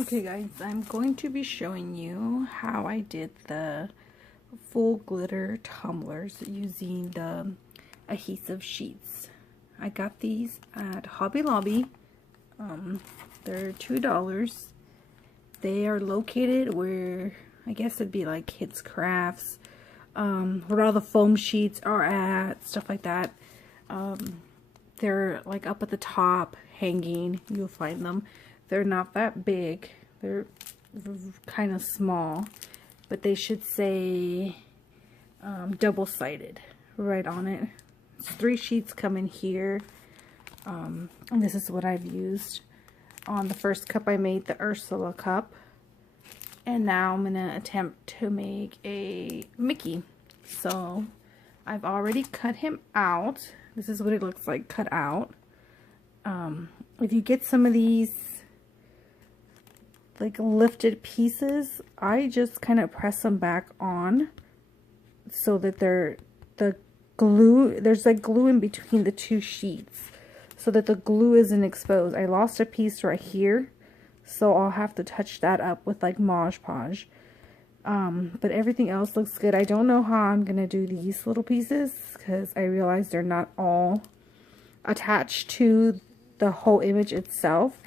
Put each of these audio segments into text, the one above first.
Okay guys, I'm going to be showing you how I did the full glitter tumblers using the adhesive sheets. I got these at Hobby Lobby. They're $2. They are located where, I guess it'd be like Kids Crafts, where all the foam sheets are at, stuff like that. They're like up at the top, hanging. You'll find them. They're not that big. They're kind of small, but they should say double-sided right on it. It's 3 sheets come in here. And this is what I've used. On the first cup I made the Ursula cup. And now I'm going to attempt to make a Mickey. So I've already cut him out. This is what it looks like cut out. If you get some of these like lifted pieces, I just kind of press them back on so that the glue, there's like glue in between the 2 sheets so that the glue isn't exposed. I lost a piece right here, so I'll have to touch that up with like Mod Podge. But everything else looks good. I don't know how I'm gonna do these little pieces because I realize they're not all attached to the whole image itself.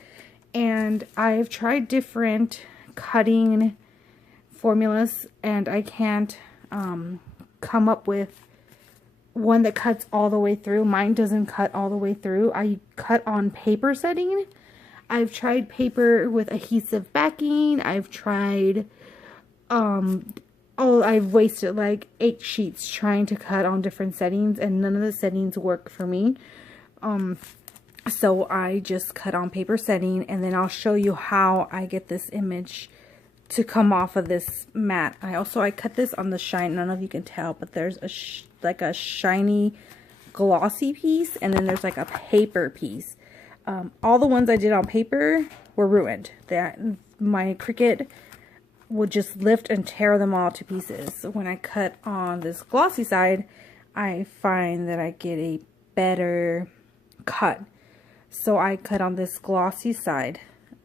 And I've tried different cutting formulas and I can't come up with one that cuts all the way through. Mine doesn't cut all the way through. I cut on paper setting. I've tried paper with adhesive backing. I've tried I've wasted like 8 sheets trying to cut on different settings and none of the settings work for me. So I just cut on paper setting, and then I'll show you how I get this image to come off of this mat. I cut this on the shine. I don't know if you can tell, but there's like a shiny glossy piece, and then there's like a paper piece. All the ones I did on paper were ruined. My Cricut would just lift and tear them all to pieces. So when I cut on this glossy side, I find that I get a better cut. So I cut on this glossy side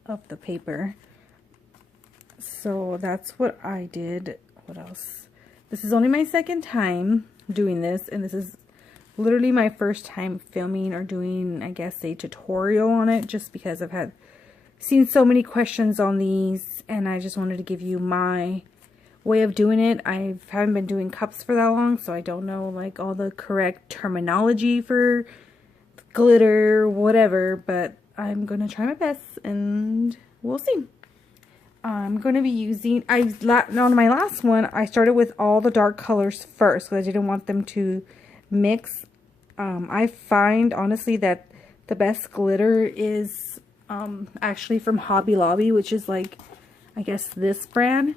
of the paper. So that's what I did. What else? This is only my second time doing this, and this is literally my first time filming or doing, I guess, a tutorial on it, just because I've seen so many questions on these, and I just wanted to give you my way of doing it. I haven't been doing cups for that long, so I don't know like all the correct terminology for glitter, whatever, but I'm gonna try my best and we'll see. I'm gonna be using, on my last one I started with all the dark colors first because I didn't want them to mix. I find honestly that the best glitter is actually from Hobby Lobby, which is like, I guess, this brand,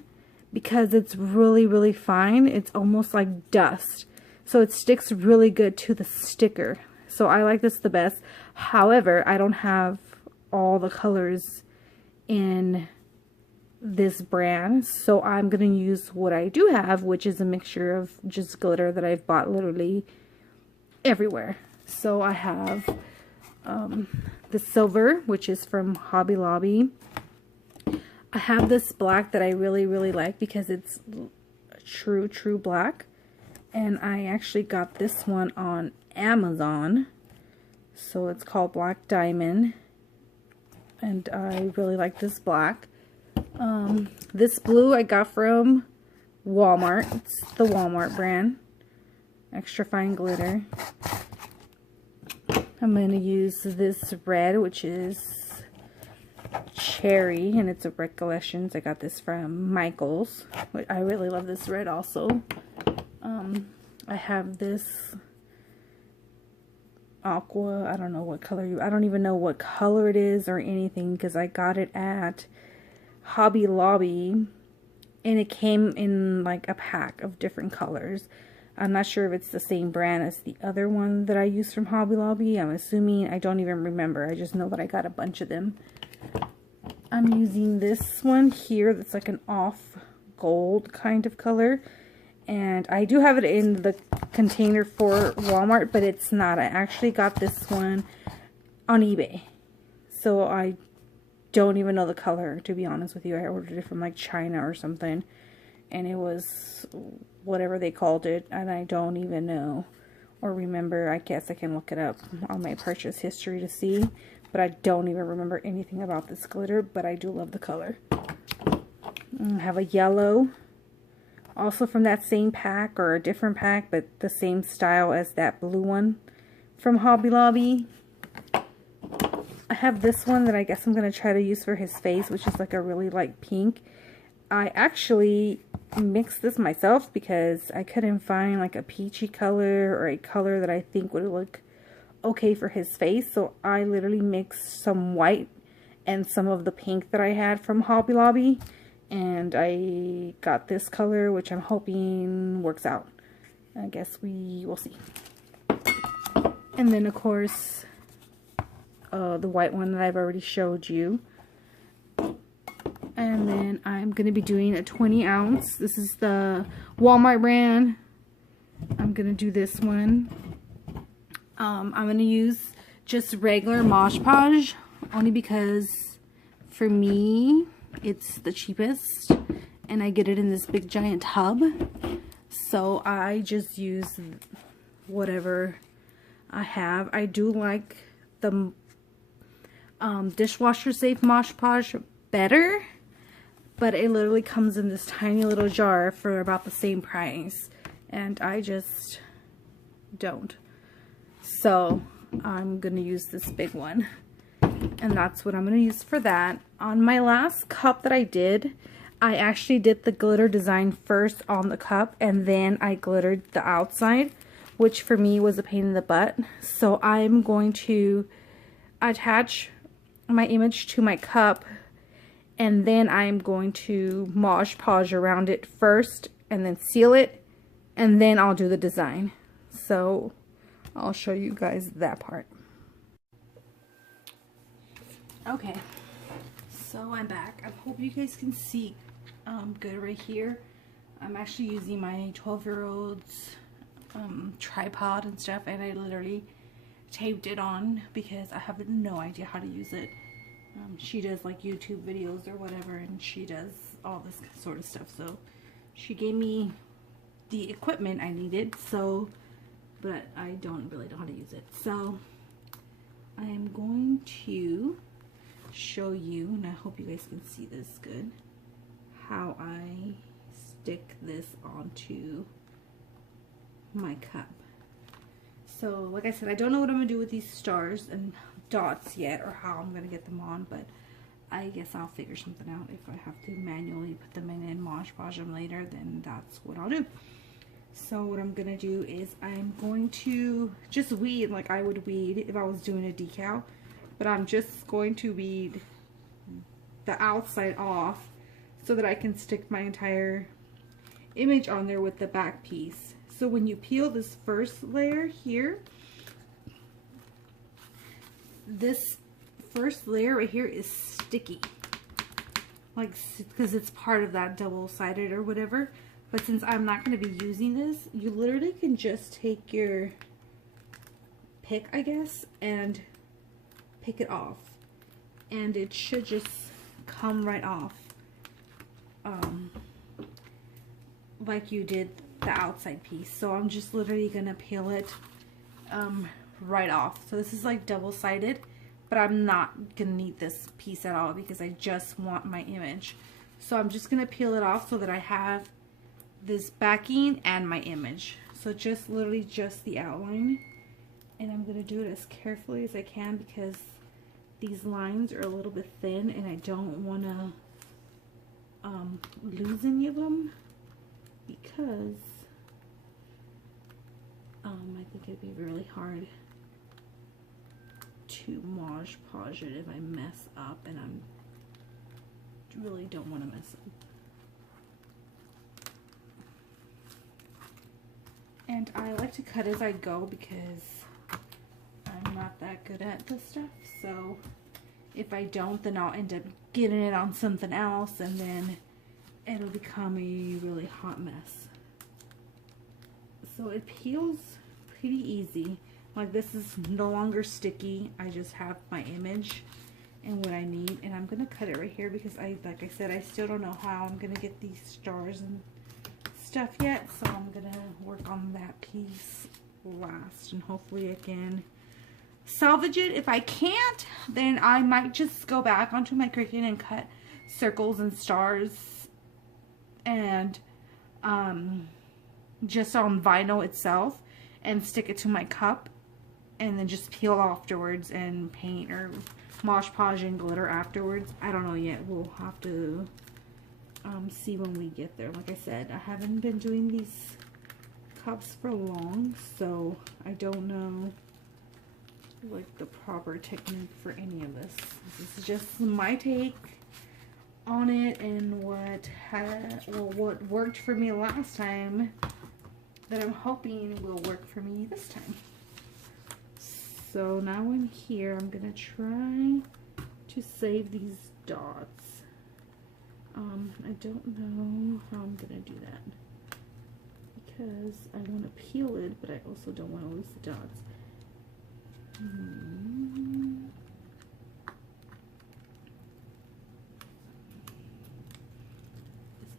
because it's really fine. It's almost like dust, so it sticks really good to the sticker. So I like this the best. However, I don't have all the colors in this brand, so I'm going to use what I do have, which is a mixture of just glitter that I've bought literally everywhere. So I have the silver, which is from Hobby Lobby. I have this black that I really like because it's true black. And I actually got this one on Amazon. So it's called Black Diamond. And I really like this black. This blue I got from Walmart. It's the Walmart brand. Extra fine glitter. I'm going to use this red, which is cherry, and it's a Recollections. I got this from Michael's. I really love this red also. I have this aqua. I don't know what color I don't even know what color it is or anything because I got it at Hobby Lobby and it came in like a pack of different colors. I'm not sure if it's the same brand as the other one that I used from Hobby Lobby. I'm assuming. I don't even remember. I just know that I got a bunch of them. I'm using this one here that's like an off gold kind of color. And I do have it in the container for Walmart, but it's not. I actually got this one on eBay. So I don't even know the color, to be honest with you. I ordered it from like China or something, and it was whatever they called it, and I don't even know or remember. I guess I can look it up on my purchase history to see, but I don't even remember anything about this glitter, but I do love the color. I have a yellow, also from that same pack, or a different pack, but the same style as that blue one from Hobby Lobby. I have this one that I guess I'm going to try to use for his face, which is like a really light pink. I actually mixed this myself because I couldn't find like a peachy color or a color that I think would look okay for his face. So I literally mixed some white and some of the pink that I had from Hobby Lobby, and I got this color, which I'm hoping works out. I guess we will see. And then of course the white one that I've already showed you. And then I'm going to be doing a 20 ounce. This is the Walmart brand. I'm going to do this one. I'm going to use just regular Mod Podge, only because for me it's the cheapest and I get it in this big giant tub. So I just use whatever I have. I do like the dishwasher safe Mod Podge better, but it literally comes in this tiny little jar for about the same price, and I just don't. So I'm gonna use this big one, and that's what I'm gonna use for that. On my last cup that I did, I actually did the glitter design first on the cup, and then I glittered the outside, which for me was a pain in the butt. So I'm going to attach my image to my cup, and then I'm going to Mod Podge around it first and then seal it, and then I'll do the design. So I'll show you guys that part. Okay, so I'm back. I hope you guys can see good right here. I'm actually using my 12-year-old's tripod and stuff, and I literally taped it on because I have no idea how to use it. She does like YouTube videos or whatever, and she does all this sort of stuff, so she gave me the equipment I needed, so, but I don't really know how to use it. So I am going to show you, and I hope you guys can see this good, how I stick this onto my cup. So like I said, I don't know what I'm gonna do with these stars and dots yet, or how I'm gonna get them on, but I guess I'll figure something out. If I have to manually put them in and Mod Podge them later, then that's what I'll do. So what I'm gonna do is I'm going to just weed like I would weed if I was doing a decal, but I'm just going to weed the outside off so that I can stick my entire image on there with the back piece. So when you peel this first layer here, this first layer right here is sticky, like, because it's part of that double-sided or whatever. But since I'm not going to be using this, you literally can just take your pick, I guess, and pick it off, and it should just come right off, like you did the outside piece. So I'm just literally gonna peel it right off. So this is like double-sided, but I'm not gonna need this piece at all because I just want my image. So I'm just gonna peel it off so that I have this backing and my image. So just literally just the outline, and I'm gonna do it as carefully as I can because these lines are a little bit thin and I don't want to lose any of them, because I think it'd be really hard to Mod Podge it if I mess up, and I really don't want to mess up. And I like to cut as I go because I'm not that good at this stuff, so if I don't, then I'll end up getting it on something else, and then it'll become a really hot mess. So it peels pretty easy. Like, this is no longer sticky. I just have my image, and what I need. And I'm gonna cut it right here because like I said, I still don't know how I'm gonna get these stars and stuff yet. So I'm gonna work on that piece last, and hopefully I can salvage it. If I can't, then I might just go back onto my Cricut and cut circles and stars and just on vinyl itself and stick it to my cup, and then just peel afterwards and paint or Mosh Podge and glitter afterwards. I don't know yet. We'll have to see when we get there. Like I said, I haven't been doing these cups for long, so I don't know like the proper technique for any of this. This is just my take on it and what worked for me last time that I'm hoping will work for me this time. So now in here, I'm gonna try to save these dots. I don't know how I'm gonna do that because I want to peel it, but I also don't want to lose the dots.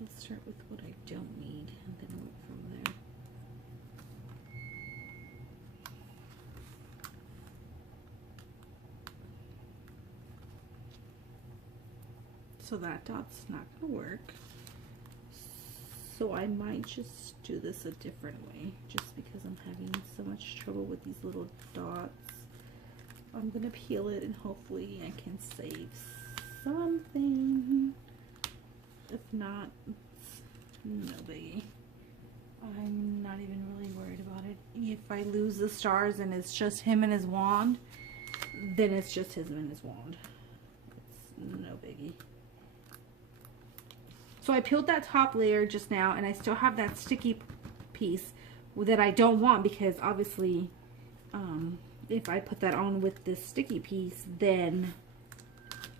Let's start with what I don't need and then work from there. So that dot's not going to work. So I might just do this a different way, just because I'm having so much trouble with these little dots. I'm going to peel it and hopefully I can save something. If not, it's no biggie. I'm not even really worried about it. If I lose the stars and it's just him and his wand, then it's just him and his wand. It's no biggie. So I peeled that top layer just now, and I still have that sticky piece that I don't want, because obviously if I put that on with this sticky piece, then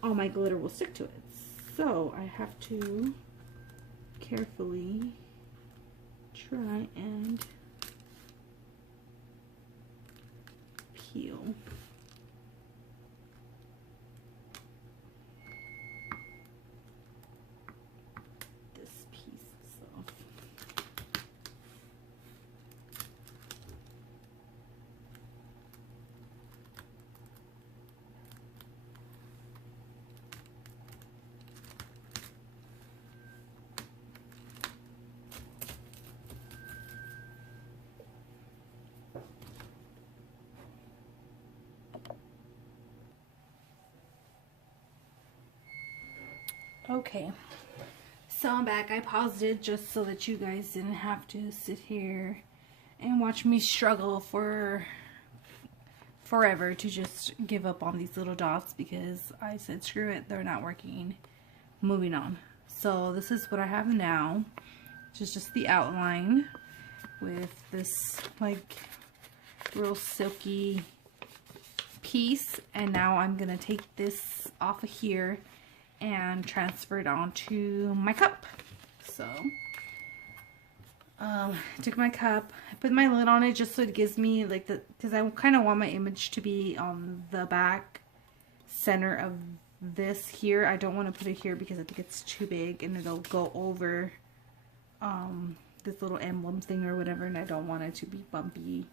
all my glitter will stick to it. So I have to carefully try and peel. Okay, so I'm back. I paused it just so that you guys didn't have to sit here and watch me struggle for forever to just give up on these little dots, because I said screw it, they're not working. Moving on. So this is what I have now, which is just the outline with this like real silky piece. And now I'm gonna take this off of here and transfer it onto my cup. So took my cup, I put my lid on it just so it gives me like the, because I kind of want my image to be on the back center of this here. I don't want to put it here because I think it's too big and it'll go over this little emblem thing or whatever, and I don't want it to be bumpy.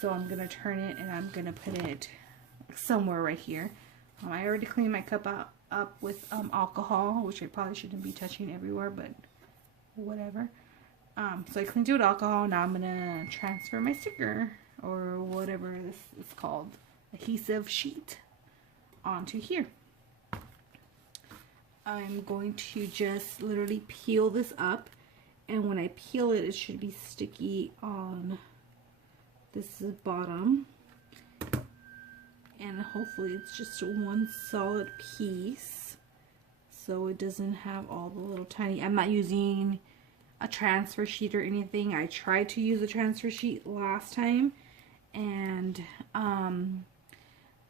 So I'm gonna turn it and I'm gonna put it somewhere right here. I already cleaned my cup up with alcohol, which I probably shouldn't be touching everywhere, but whatever. So I cleaned it with alcohol. Now I'm gonna transfer my sticker, or whatever this is called, adhesive sheet, onto here. I'm going to just literally peel this up, and when I peel it, it should be sticky on this bottom. And hopefully it's just one solid piece, so it doesn't have all the little tiny, I'm not using a transfer sheet or anything. I tried to use a transfer sheet last time, and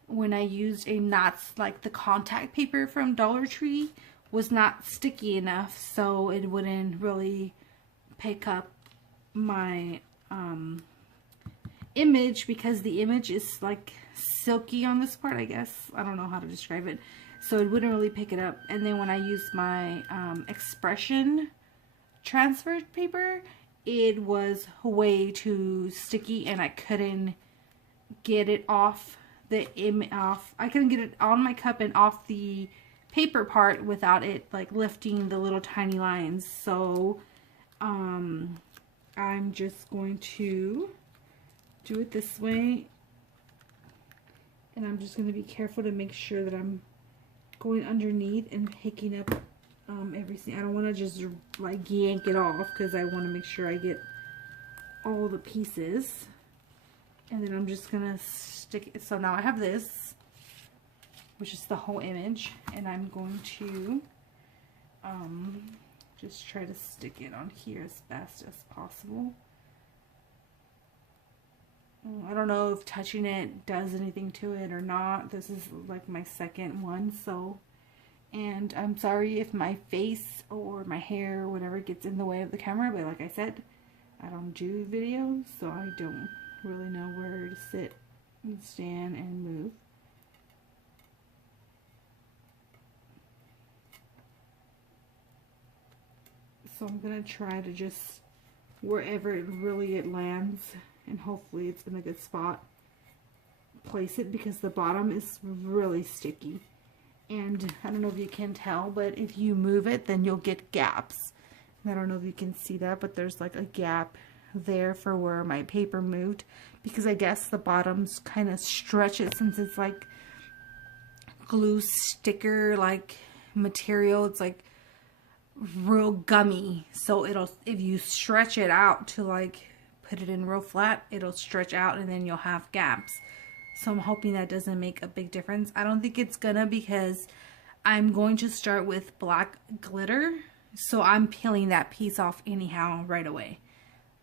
when I used a knots, like the contact paper from Dollar Tree, was not sticky enough, so it wouldn't really pick up my image, because the image is like silky on this part, I guess. I don't know how to describe it. So it wouldn't really pick it up. And then when I use my expression transfer paper, it was way too sticky and I couldn't get it off the I couldn't get it on my cup and off the paper part without it like lifting the little tiny lines. So I'm just going to do it this way, and I'm just going to be careful to make sure that I'm going underneath and picking up everything. I don't want to just like yank it off because I want to make sure I get all the pieces. And then I'm just gonna stick it. So now I have this, which is the whole image, and I'm going to just try to stick it on here as fast as possible. I don't know if touching it does anything to it or not. This is like my second one, so, and I'm sorry if my face or my hair or whatever gets in the way of the camera, but like I said, I don't do videos, so I don't really know where to sit and stand and move. So I'm gonna try to just, wherever it lands, and hopefully it's in a good spot, place it, because the bottom is really sticky. And I don't know if you can tell, but if you move it, then you'll get gaps. And I don't know if you can see that, but there's like a gap there for where my paper moved, because I guess the bottom's kind of stretches since it's like glue sticker like material. It's like real gummy, so it'll, if you stretch it out to like put it in real flat, it'll stretch out and then you'll have gaps. So I'm hoping that doesn't make a big difference. I don't think it's gonna, because I'm going to start with black glitter, so I'm peeling that piece off anyhow right away.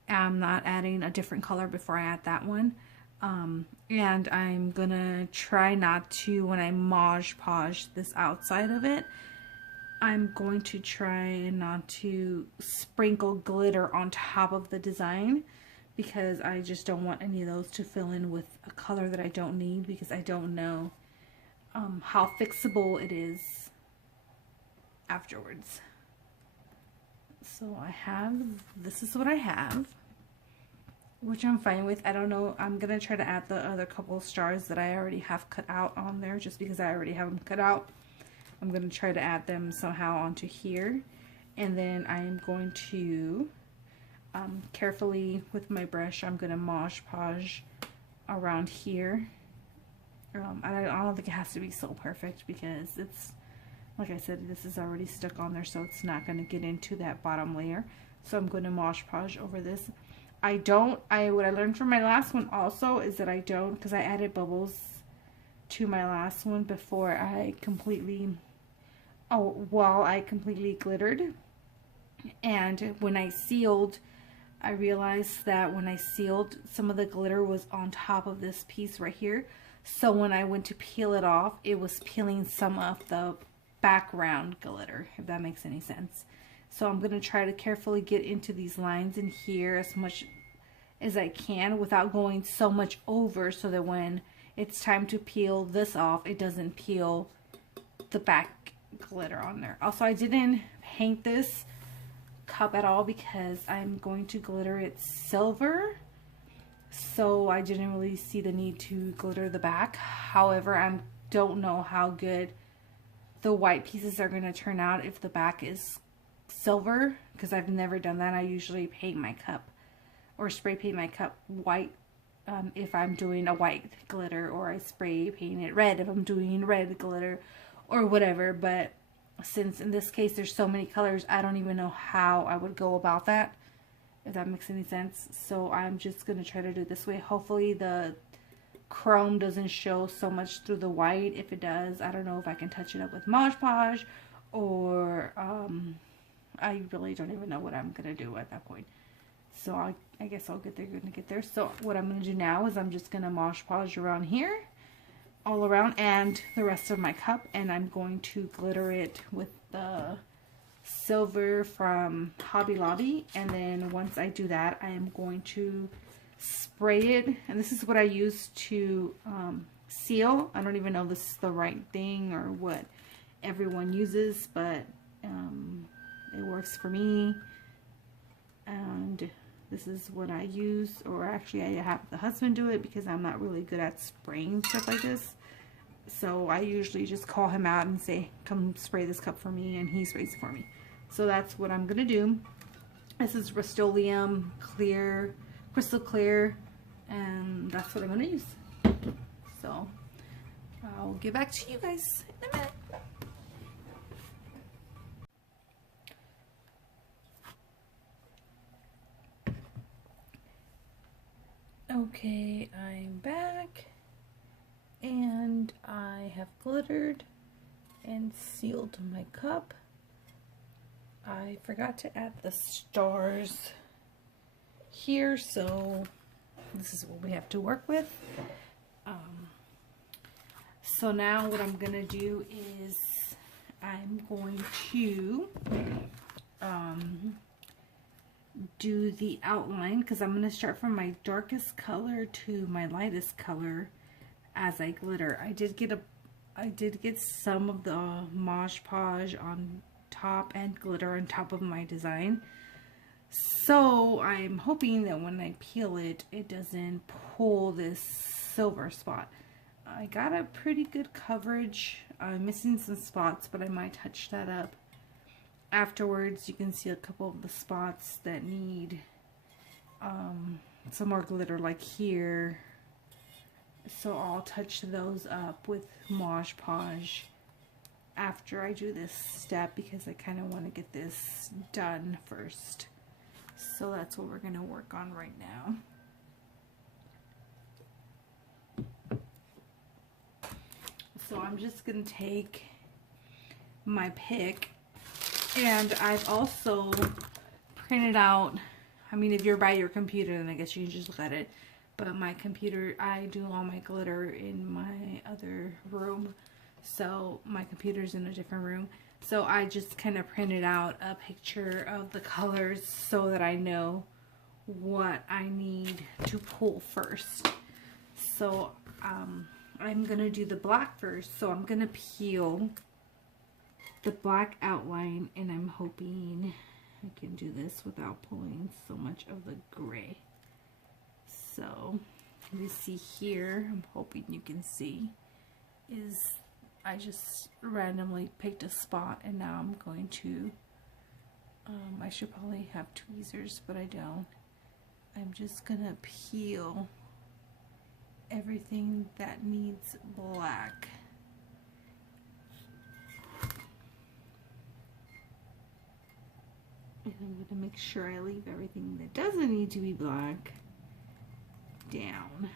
I'm not adding a different color before I add that one. And I'm gonna try not to, when I Mod Podge this outside of it, I'm going to try not to sprinkle glitter on top of the design, because I just don't want any of those to fill in with a color that I don't need, because I don't know how fixable it is afterwards. So I have, this is what I have, which I'm fine with. I don't know, I'm gonna try to add the other couple of stars that I already have cut out on there, just because I already have them cut out. I'm gonna try to add them somehow onto here, and then I'm going to carefully with my brush, I'm gonna Mod Podge around here. I don't think it has to be so perfect, because it's, like I said, this is already stuck on there, so it's not gonna get into that bottom layer. So I'm gonna Mod Podge over this. What I learned from my last one also is that I don't, because I added bubbles to my last one before I completely, while I completely glittered. And when I sealed, I realized that when I sealed, some of the glitter was on top of this piece right here. So when I went to peel it off, it was peeling some of the background glitter, if that makes any sense. So I'm going to try to carefully get into these lines in here as much as I can without going so much over, so that when it's time to peel this off, it doesn't peel the back glitter on there. Also, I didn't paint this cup at all because I'm going to glitter it silver, so I didn't really see the need to glitter the back. However, I don't know how good the white pieces are going to turn out if the back is silver, because I've never done that. I usually paint my cup or spray paint my cup white if I'm doing a white glitter, or I spray paint it red if I'm doing red glitter or whatever. But since in this case there's so many colors, I don't even know how I would go about that, if that makes any sense. So I'm just going to try to do it this way. Hopefully the chrome doesn't show so much through the white. If it does, I don't know if I can touch it up with Mod Podge, or I really don't even know what I'm going to do at that point. So I guess I'll get there. So what I'm going to do now is I'm just going to Mod Podge around here, all around, and the rest of my cup, and I'm going to glitter it with the silver from Hobby Lobby. And then once I do that, I am going to spray it, and this is what I use to seal. I don't even know if this is the right thing or what everyone uses, but it works for me, and this is what I use. Or actually I have the husband do it because I'm not really good at spraying stuff like this. So I usually just call him out and say, come spray this cup for me, and he sprays it for me. So that's what I'm gonna do. This is Rust-Oleum clear, crystal clear, and that's what I'm gonna use. So I'll get back to you guys in a minute. Okay, I'm back, and I have glittered and sealed my cup. I forgot to add the stars here, so this is what we have to work with. So now what I'm gonna do is I'm going to do the outline, because I'm going to start from my darkest color to my lightest color as I glitter. I did get some of the Mod Podge on top and glitter on top of my design, so I'm hoping that when I peel it, it doesn't pull this silver spot. I got a pretty good coverage. I'm missing some spots, but I might touch that up afterwards. You can see a couple of the spots that need some more glitter, like here. So I'll touch those up with Mod Podge after I do this step, because I kind of want to get this done first. So that's what we're going to work on right now. So I'm just going to take my pick, and I've also printed out, I mean, if you're by your computer, then I guess you can just look at it. But my computer, I do all my glitter in my other room. So my computer's in a different room. So I just kind of printed out a picture of the colors so that I know what I need to pull first. So I'm going to do the black first. So I'm going to peel the black outline, and I'm hoping I can do this without pulling so much of the gray. So you see here, I'm hoping you can see, is I just randomly picked a spot, and now I'm going to, I should probably have tweezers, but I don't. I'm just gonna peel everything that needs black. And I'm going to make sure I leave everything that doesn't need to be black down.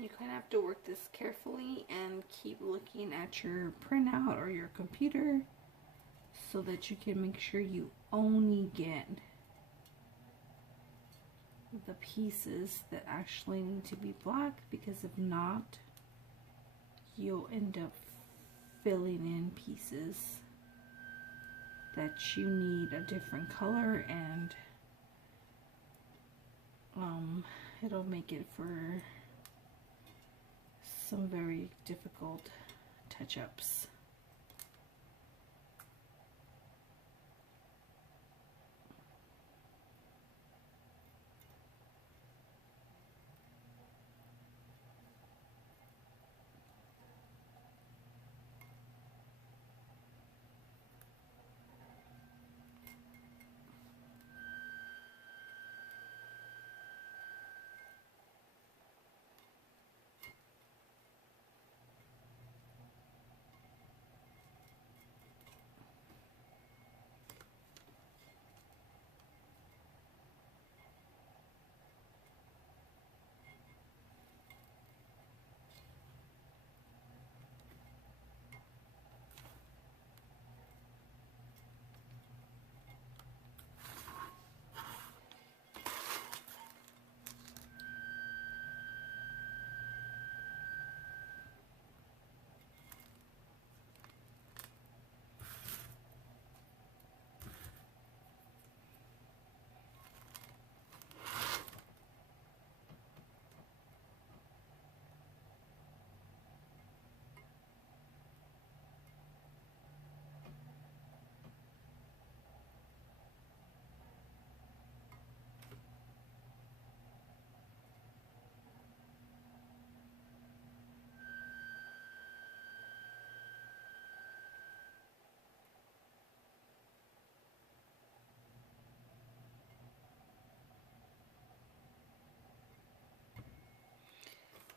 You kind of have to work this carefully and keep looking at your printout or your computer so that you can make sure you only get the pieces that actually need to be black, because if not, you'll end up filling in pieces that you need a different color, and it'll make it for some very difficult touch-ups.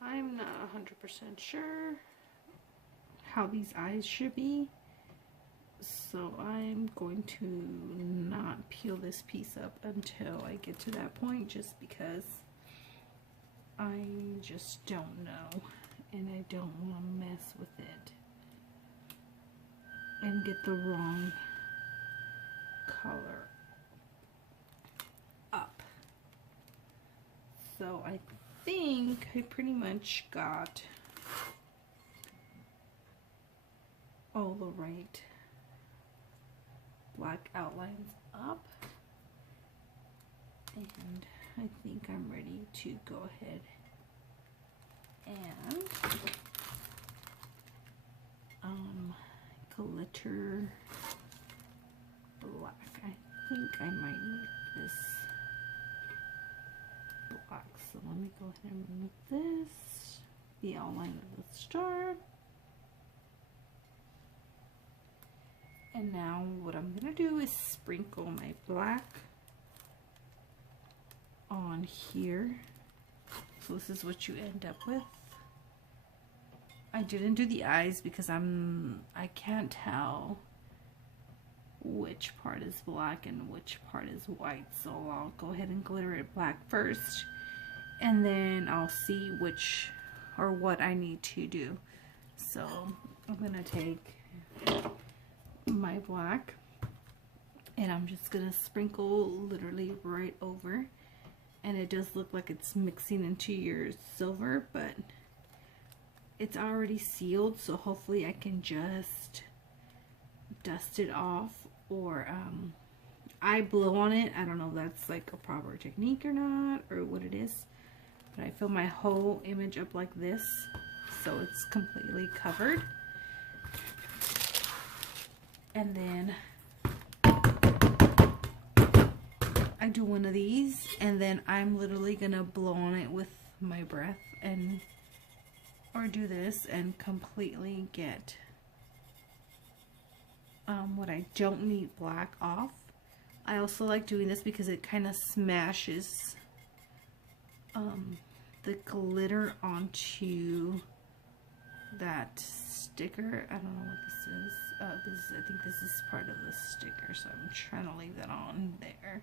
I'm not 100% sure how these eyes should be, so I'm going to not peel this piece up until I get to that point, just because I just don't know and I don't want to mess with it and get the wrong color up. So I think I pretty much got all the right black outlines up, and I think I'm ready to go ahead and glitter black. I think I might need this black, so let me go ahead and remove this, the outline of the star. And now what I'm gonna do is sprinkle my black on here. So this is what you end up with. I didn't do the eyes because I can't tell which part is black and which part is white, so I'll go ahead and glitter it black first, and then I'll see which or what I need to do. So I'm gonna take my black and I'm just gonna sprinkle literally right over, and it does look like it's mixing into your silver, but it's already sealed, so hopefully I can just dust it off, or I blow on it. I don't know if that's like a proper technique or not, or what it is, but I fill my whole image up like this so it's completely covered. And then I do one of these, and then I'm literally gonna blow on it with my breath, and or do this and completely get what I don't need black off. I also like doing this because it kind of smashes the glitter onto that sticker. I don't know what this is. I think this is part of the sticker, so I'm trying to leave that on there.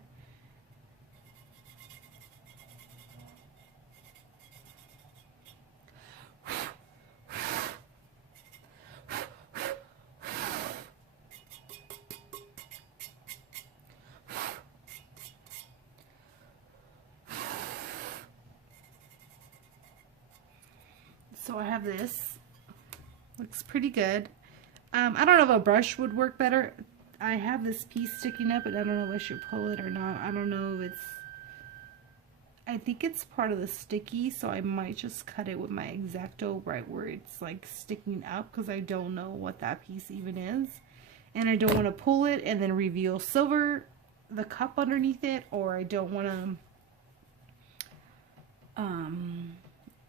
So I have this. Looks pretty good. I don't know if a brush would work better. I have this piece sticking up, and I don't know if I should pull it or not. I don't know if it's... I think it's part of the sticky, so I might just cut it with my X-Acto right where it's like sticking up, because I don't know what that piece even is. And I don't want to pull it and then reveal silver, the cup underneath it, or I don't want to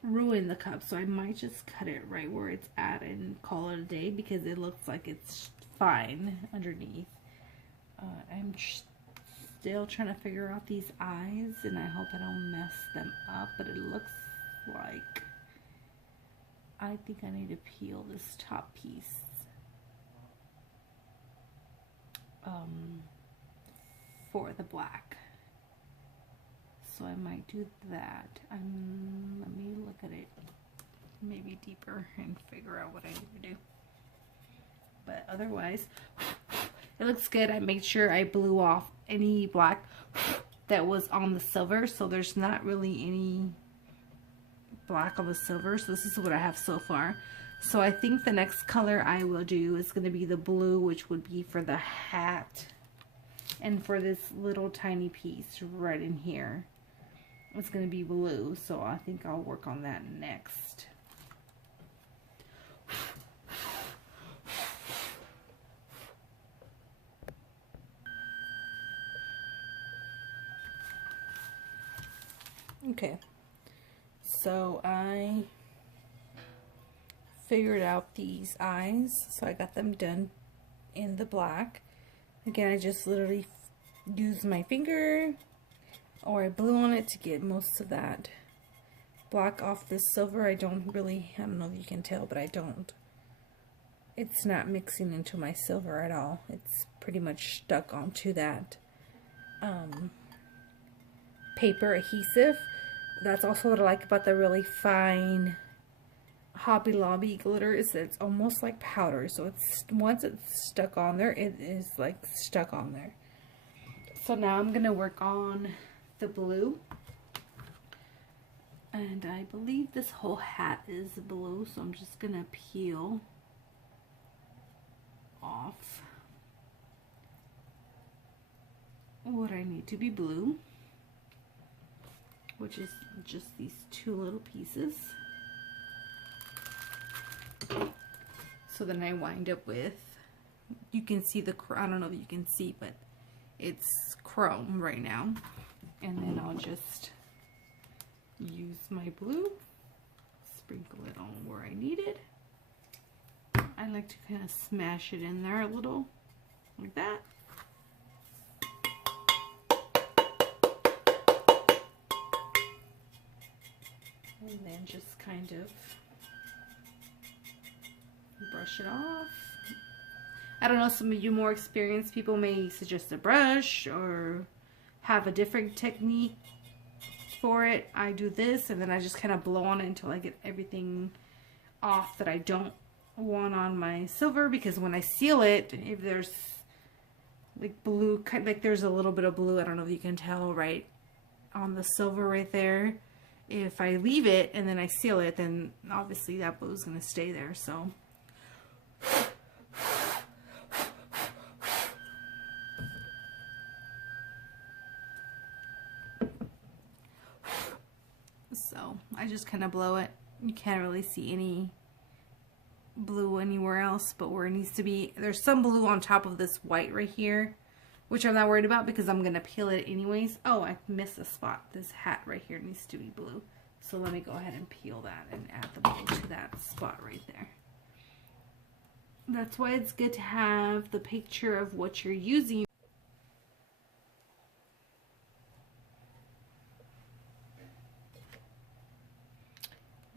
ruin the cup, so I might just cut it right where it's at and call it a day, because it looks like it's fine underneath. I'm still trying to figure out these eyes, and I hope I don't mess them up, but it looks like I think I need to peel this top piece for the black. So I might do that. Let me look at it maybe deeper and figure out what I need to do. But otherwise, it looks good. I made sure I blew off any black that was on the silver, so there's not really any black on the silver. So this is what I have so far. So I think the next color I will do is going to be the blue, which would be for the hat and for this little tiny piece right in here. It's going to be blue, so I think I'll work on that next. Okay, so I figured out these eyes, so I got them done in the black. Again, I just literally used my finger, or I blew on it to get most of that block off this silver. I don't know if you can tell, but it's not mixing into my silver at all. It's pretty much stuck onto that paper adhesive. That's also what I like about the really fine Hobby Lobby glitter, is that it's almost like powder. So it's, once it's stuck on there, it is like stuck on there. So now I'm gonna work on the blue, and I believe this whole hat is blue, so I'm just gonna peel off what I need to be blue, which is just these two little pieces. So then I wind up with, you can see the, I don't know if you can see, but it's chrome right now. And then I'll just use my blue, sprinkle it on where I need it. I like to kind of smash it in there a little, like that. And then just kind of brush it off. I don't know, some of you more experienced people may suggest a brush or have a different technique for it. I do this, and then I just kind of blow on it until I get everything off that I don't want on my silver, because when I seal it, if there's like blue, like there's a little bit of blue, I don't know if you can tell, right on the silver right there. If I leave it and then I seal it, then obviously that blue is going to stay there. So I just kind of blow it. You can't really see any blue anywhere else, but where it needs to be, there's some blue on top of this white right here, which I'm not worried about because I'm gonna peel it anyways. Oh, I missed a spot. This hat right here needs to be blue, so let me go ahead and peel that and add the blue to that spot right there. That's why it's good to have the picture of what you're using.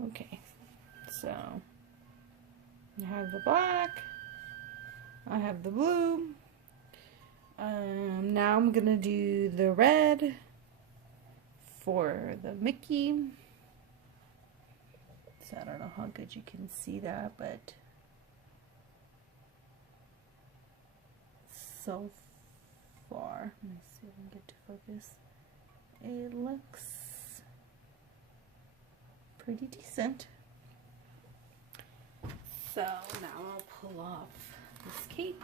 Okay, so I have the black, I have the blue. Now I'm gonna do the red for the Mickey. So I don't know how good you can see that, but so far, let me see if I can get to focus. It looks pretty decent. So now I'll pull off this cape.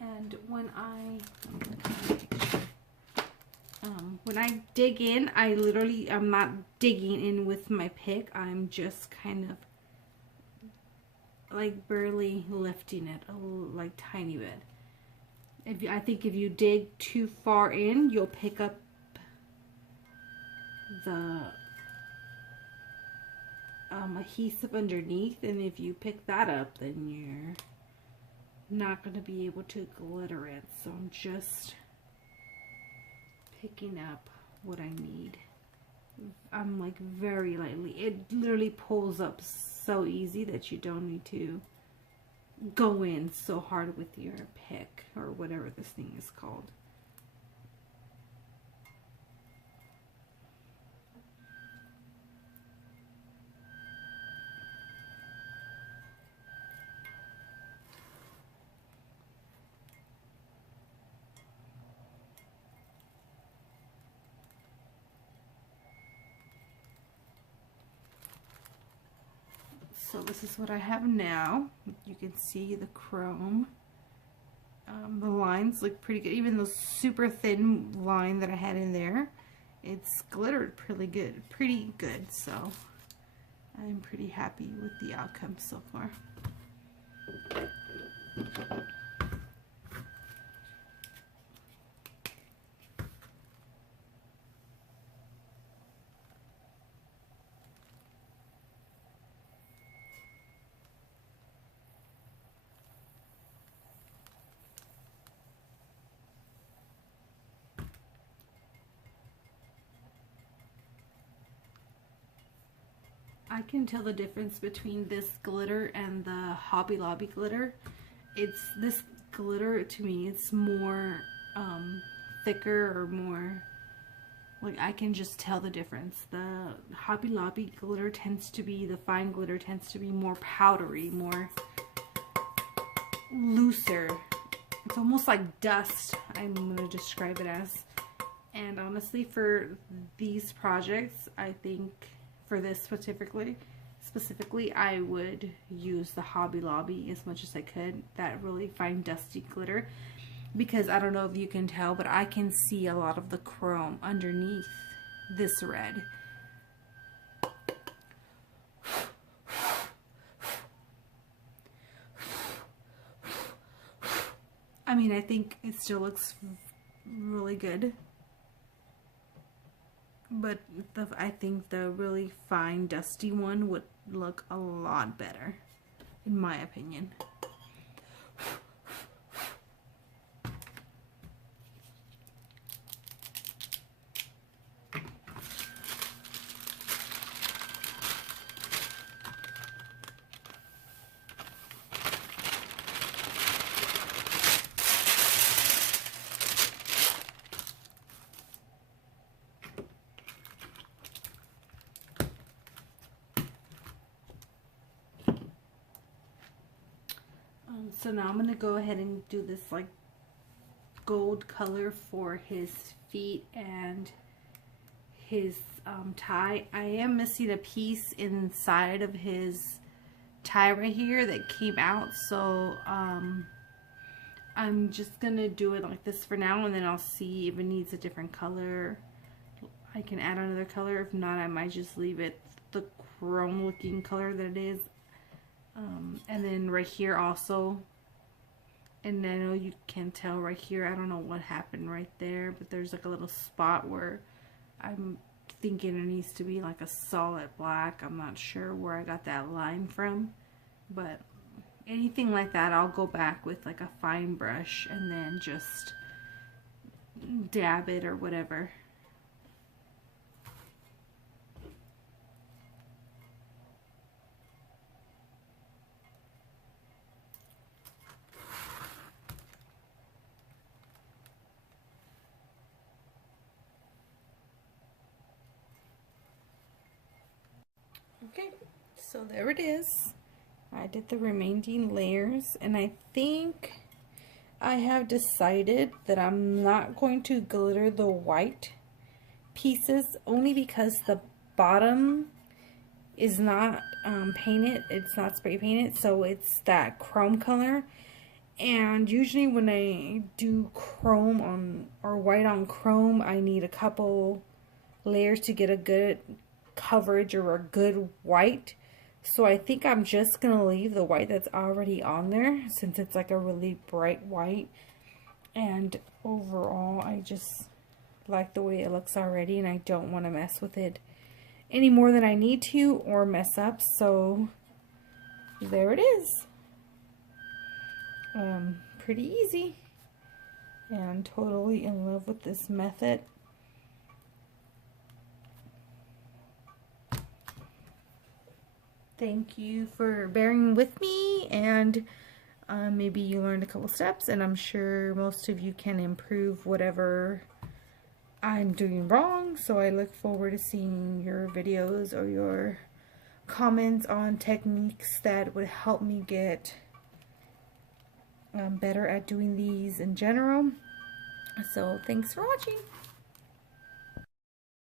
And when I dig in, I'm not digging in with my pick. I'm just kind of like barely lifting it like tiny bit. I think if you dig too far in, you'll pick up the adhesive underneath, and if you pick that up, then you're not going to be able to glitter it. So I'm just picking up what I need. I'm like very lightly. It literally pulls up so easy that you don't need to go in so hard with your pick or whatever this thing is called. So this is what I have now. You can see the chrome. The lines look pretty good. Even the super thin line that I had in there, it's glittered pretty good. So I'm pretty happy with the outcome so far. I can tell the difference between this glitter and the Hobby Lobby glitter. It's this glitter, to me, it's more thicker, or more, like, I can just tell the difference. The Hobby Lobby glitter tends to be, the fine glitter tends to be more powdery, more looser. It's almost like dust, I'm going to describe it as. And honestly, for these projects, I think for this specifically, I would use the Hobby Lobby as much as I could. That really fine dusty glitter. Because I don't know if you can tell, but I can see a lot of the chrome underneath this red. I mean, I think it still looks really good. But I think the really fine, dusty one would look a lot better, in my opinion. So now I'm going to go ahead and do this like gold color for his feet and his tie. I am missing a piece inside of his tie right here that came out, so I'm just going to do it like this for now, and then I'll see if it needs a different color. I can add another color. If not, I might just leave it the chrome looking color that it is. And then right here also, and I know you can tell right here, I don't know what happened right there, but there's like a little spot where I'm thinking it needs to be like a solid black. I'm not sure where I got that line from, but anything like that, I'll go back with like a fine brush and then just dab it or whatever. Okay, so there it is. I did the remaining layers, and I think I have decided that I'm not going to glitter the white pieces, only because the bottom is not painted, it's not spray painted, so it's that chrome color. And usually when I do chrome on, or white on chrome, I need a couple layers to get a good coverage or a good white. So I think I'm just gonna leave the white that's already on there, since it's like a really bright white. And overall, I just like the way it looks already, and I don't want to mess with it any more than I need to or mess up. So there it is. Pretty easy, and totally in love with this method. Thank you for bearing with me, and maybe you learned a couple steps, and I'm sure most of you can improve whatever I'm doing wrong. So I look forward to seeing your videos or your comments on techniques that would help me get better at doing these in general. So thanks for watching.